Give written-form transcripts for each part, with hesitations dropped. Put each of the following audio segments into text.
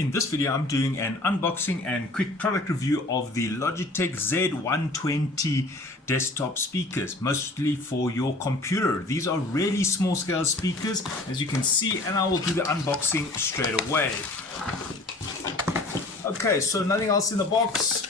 In this video, I'm doing an unboxing and quick product review of the Logitech Z120 desktop speakers, mostly for your computer. These are really small scale speakers, as you can see, and I will do the unboxing straight away. Okay, so nothing else in the box.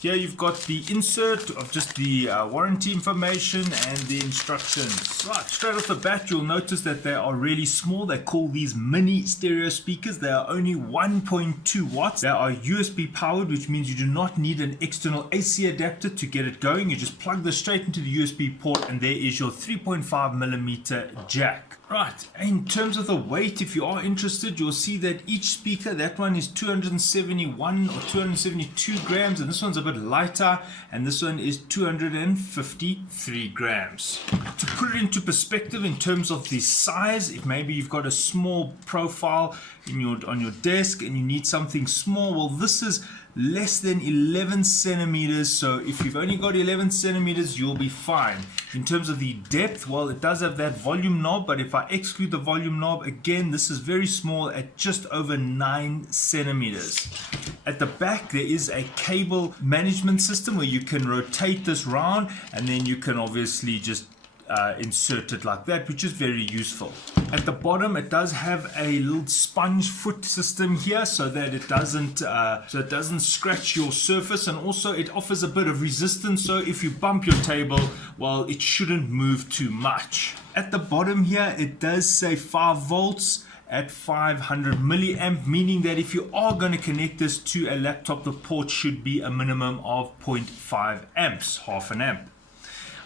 Here you've got the insert of just the warranty information and the instructions. Right, straight off the bat, you'll notice that they are really small. They call these mini stereo speakers. They are only 1.2 watts. They are USB powered, which means you do not need an external AC adapter to get it going. You just plug this straight into the USB port, and there is your 3.5mm jack. Right, in terms of the weight, if you are interested, you'll see that each speaker, that one is 271 or 272 grams, and this one's a bit lighter, and this one is 253 grams. To put it into perspective in terms of the size, if maybe you've got a small profile on your desk and you need something small, well, this is less than 11 centimeters, so if you've only got 11 centimeters, you'll be fine. In terms of the depth, well, it does have that volume knob, but if I exclude the volume knob, again, this is very small at just over 9 centimeters. At the back, there is a cable management system where you can rotate this round, and then you can obviously just insert it like that, which is very useful. At the bottom, it does have a little sponge foot system here, so that it doesn't scratch your surface, and also it offers a bit of resistance, so if you bump your table, well, it shouldn't move too much. At the bottom here, it does say 5 volts at 500 milliamp, meaning that if you are going to connect this to a laptop, the port should be a minimum of 0.5 amps, half an amp.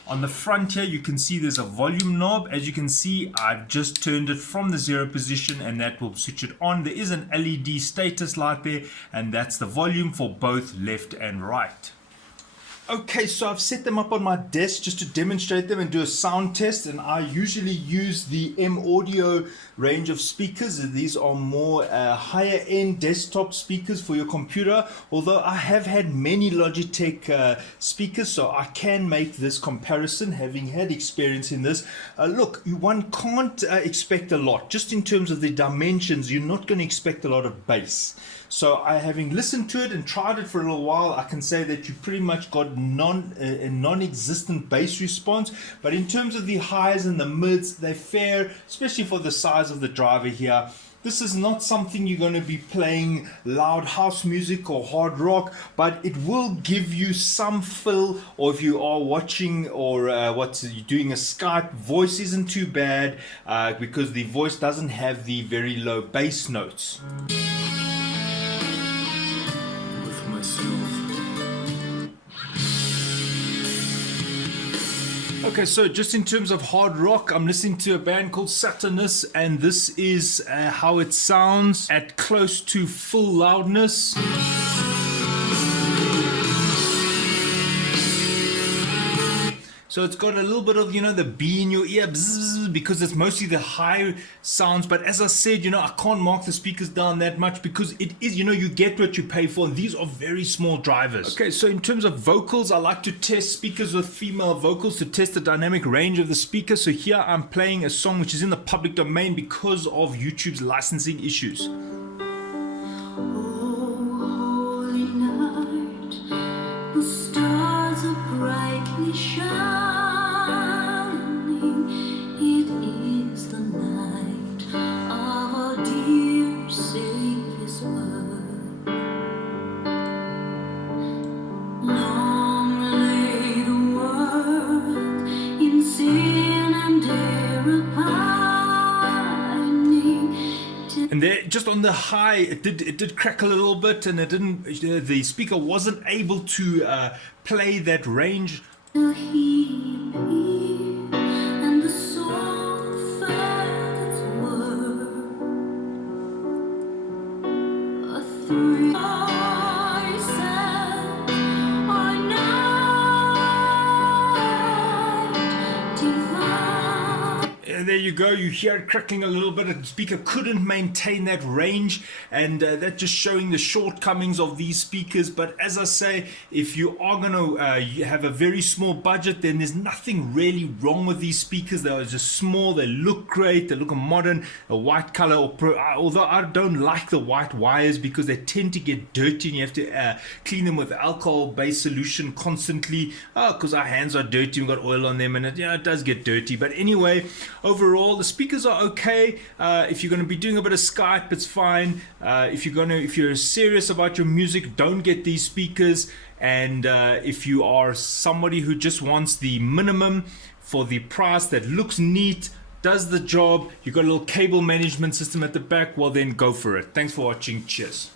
On the front here, you can see there's a volume knob. As you can see, I've just turned it from the 0 position, and that will switch it on. There is an LED status light there, and that's the volume for both left and right. Okay, so I've set them up on my desk just to demonstrate them and do a sound test, and I usually use the M Audio range of speakers. These are more higher end desktop speakers for your computer, although I have had many Logitech speakers, so I can make this comparison having had experience in this. Look, one can't expect a lot. Just in terms of the dimensions, you're not going to expect a lot of bass. So having listened to it and tried it for a little while, I can say that you pretty much got a non-existent bass response. But in terms of the highs and the mids, they're fair, especially for the size of the driver here. This is not something you're going to be playing loud house music or hard rock, but it will give you some fill, or if you are watching or you're doing a Skype, voice isn't too bad because the voice doesn't have the very low bass notes. Okay, so just in terms of hard rock, I'm listening to a band called Saturnus, and this is how it sounds at close to full loudness. So it's got a little bit of, the bee in your ear, bzzz, because it's mostly the high sounds. But as I said, I can't mark the speakers down that much because it is, you get what you pay for. And these are very small drivers. Okay, so in terms of vocals, I like to test speakers with female vocals to test the dynamic range of the speaker. So here I'm playing a song which is in the public domain because of YouTube's licensing issues. And there, just on the high, it did crack a little bit, and it didn't. The speaker wasn't able to play that range. there you go. You hear it crackling a little bit. The speaker couldn't maintain that range, and that just showing the shortcomings of these speakers. But as I say, if you are going to have a very small budget, then there's nothing really wrong with these speakers. They are just small. They look great. They look modern. A white color, although I don't like the white wires because they tend to get dirty, and you have to clean them with alcohol-based solution constantly. Because our hands are dirty. We've got oil on them, and it does get dirty. But anyway, overall the speakers are okay. If you're going to be doing a bit of Skype, it's fine. If you're serious about your music, don't get these speakers. And if you are somebody who just wants the minimum for the price that looks neat, does the job, you've got a little cable management system at the back, well then go for it. Thanks for watching. Cheers.